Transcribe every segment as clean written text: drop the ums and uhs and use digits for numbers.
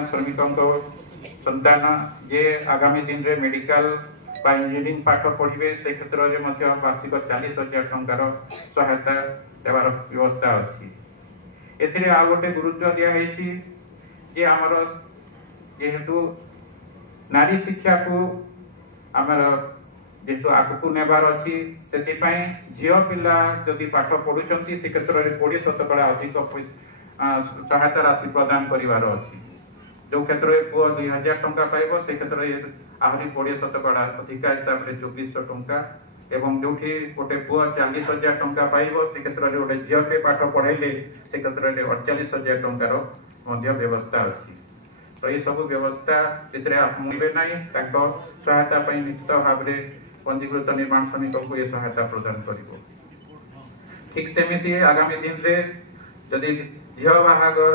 श्रमिकों संतान जे आगामी दिन रे मेडिकल इंजीनियरिंग पाठ पढ़े से क्षेत्र में वार्षिक 40,000 टंकार सहायता देवार व्यवस्था अच्छी। एथिरे आ गोटे गुरुत्व दिखाई जे आमर जेहेतु नारी शिक्षा को आमर जेहेतु आगू नेबार अच्छी से झील पिला जदि पाठ पढ़ुंट से क्षेत्र में 20% अधिक सहायता राशि प्रदान करार अच्छी। जो क्षेत्र में पुआ 2000 टंका पाइब से क्षेत्र में आहरी 20% अधिका हिसाब से 2400 टंका एवं जो गोटे पुआ 40,000 टंका पाइब से क्षेत्र में गोटे झील पाठ पढ़ाइले से क्षेत्र में 48,000 टंकार व्यवस्था अच्छी। तो ये सब व्यवस्था मिले ना सहायता निश्चित भाव में पंजीकृत निर्माण श्रमिक को ये सहायता प्रदान कर। ठीक सेमती आगामी दिन में जदि झील बाहागर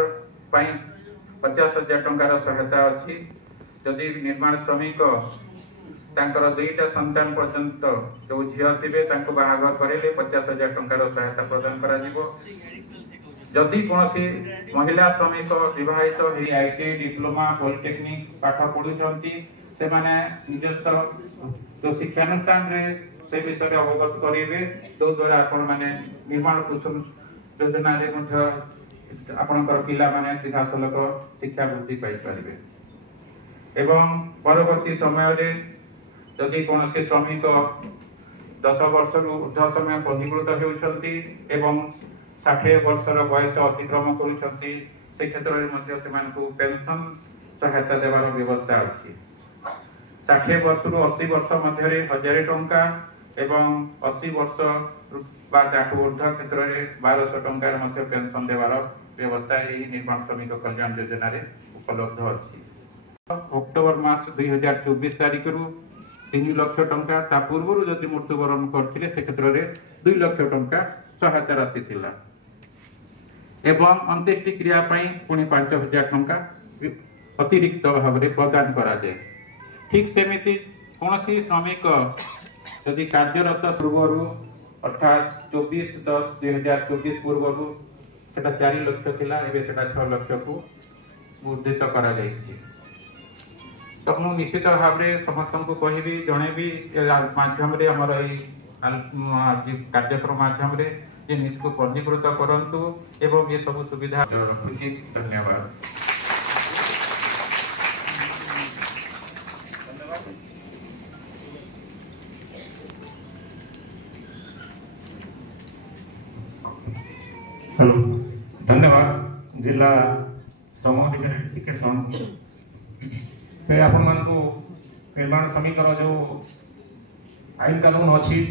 50,000 टंकार सहायता अच्छी। जदि निर्माण श्रमिक तांकर 2टा संतान पर्यंत जो झील थे बाहागर करेले 50,000 टंकार सहायता प्रदान करा जिवो। जदि कौन महिला श्रमिक विवाहित आईटीआई डिप्लोमा पॉलिटेक्निक पाठ पढ़ुंट से निजस्व जो शिक्षानुष्ठान से विषय अवगत करेंगे जो द्वारा आपण मैंने निर्माण कुसुम योजना आपणकर पिला माने सीधा सलक शिक्षा वृद्धि पाइपर। एवं परवर्ती समय जदि कौन श्रमिक 10 वर्ष ऊर्ध्व समय पंजीकृत होती 60 वर्षर बयस अतिक्रम करुँच से क्षेत्र में पेंशन सहायता देवार व्यवस्था अच्छी। 60 वर्ष रु 80 वर्ष मध्य 1000 टंका एवं 80 वर्ष बाद ऊर्ध्व क्षेत्र में 1200 टंकार पेंशन देवार व्यवस्था यही निर्माण श्रमिक कल्याण योजना उपलब्ध अच्छी। अक्टोबर मास 2024 तारीख रु 3 लाख टंका ता पूर्व जदि मृत्युवरण करथिले से क्षेत्र में 2 लाख टंका सहायता राशि थिला एवं अंत्येष्टि क्रिया पुणी 5,000 टंका अतिरिक्त भाव में प्रदान करा जाए। ठीक सेमिति कौन श्रमिक यदि कार्यरत पूर्व अर्थात 24/10/2024 पूर्व से 4 लाख थिला एबे सेटा 6 लाख को उद्धित करा जायछि। तो मु निश्चित भाव में समस्त को कहबी जणेबी माध्यम रे हमर ई कार्यक्रम माध्यम रे जे निजको पंजीकृत करंतु एवं ये सब सुविधा रखुछि। धन्यवाद। हेलो धन्यवाद जिला श्रम एजुकेशन से आपण मान को निर्माण श्रमिक जो आईन कानून अच्छी